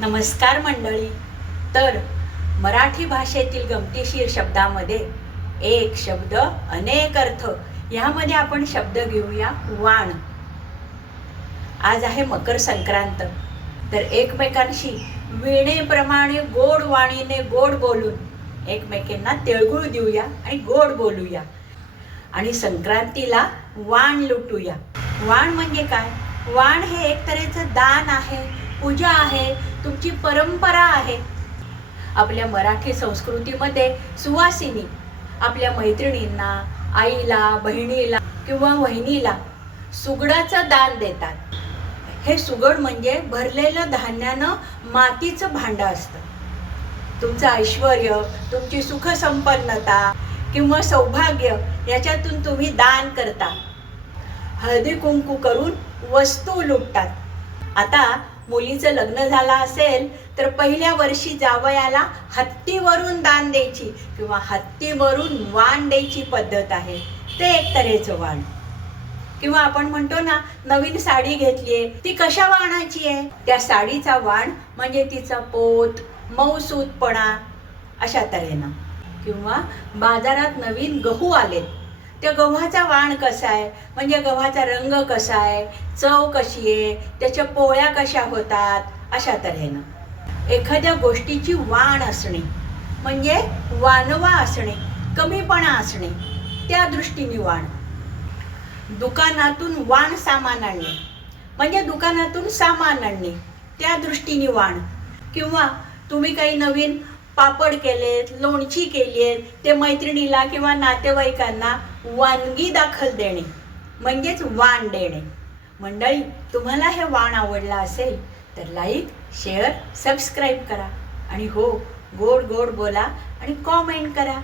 नमस्कार मंडळी. तर मराठी भाषेतील गमतीशीर शब्दामध्ये एक शब्द अनेक अर्थ, यामध्ये आपण शब्द घेऊया वाण. आज आहे मकर संक्रांत. तर एकमेकांशी वीणेप्रमाणे गोड वाणीने गोड बोलून एकमेकांना तिळगुळ देऊया आणि गोड बोलूया आणि संक्रांतीला वाण लुटूया. वाण म्हणजे काय? वाण हे एक तऱ्हेचं दान आहे, पूजा आहे, तुमची परंपरा आहे. आपल्या मराठी संस्कृतीमध्ये सुवासिनी आपल्या मैत्रिणींना, आईला, बहिणीला किंवा वहिनीला सुगडाचं दान देतात. हे सुगड म्हणजे भरलेलं धान्यानं मातीचं भांडं असतं. तुमचं ऐश्वर्य, तुमची सुखसंपन्नता किंवा सौभाग्य याच्यातून तुम्ही दान करता. हळदी कुंकू करून वस्तू लुटतात. आता मुलीचं लग्न झालं असेल तर पहिल्या वर्षी जावयाला हत्तीवरून दान द्यायची किंवा हत्तीवरून वाण द्यायची पद्धत आहे. ते एक तऱ्हेचं वाण. किंवा आपण म्हणतो ना, नवीन साडी घेतलीये, ती कशा वाणाची आहे? त्या साडीचा वाण म्हणजे तिचा पोत, मऊसूतपणा अशा तऱ्हेनं. किंवा बाजारात नवीन गहू आले, त्या गव्हाचा वाण कसा आहे म्हणजे गव्हाचा रंग कसा आहे, चव कशी आहे, त्याच्या पोळ्या कशा होतात, अशा तऱ्हेनं. एखाद्या गोष्टीची वाण असणे म्हणजे वानवा असणे, कमीपणा असणे, त्या दृष्टीने वाण. दुकानातून वाण सामान आणणे म्हणजे दुकानातून सामान आणणे, त्या दृष्टीने वाण. किंवा तुम्ही काही नवीन पापड केलेत, लोणची केली आहेत, ते मैत्रिणीला किंवा नातेवाईकांना वानगी दाखल देणे म्हणजेच वाण देणे. मंडळी, तुम्हाला हे वाण आवडलं असेल तर लाईक, शेअर, सबस्क्राईब करा आणि हो, गोड गोड बोला आणि कॉमेंट करा.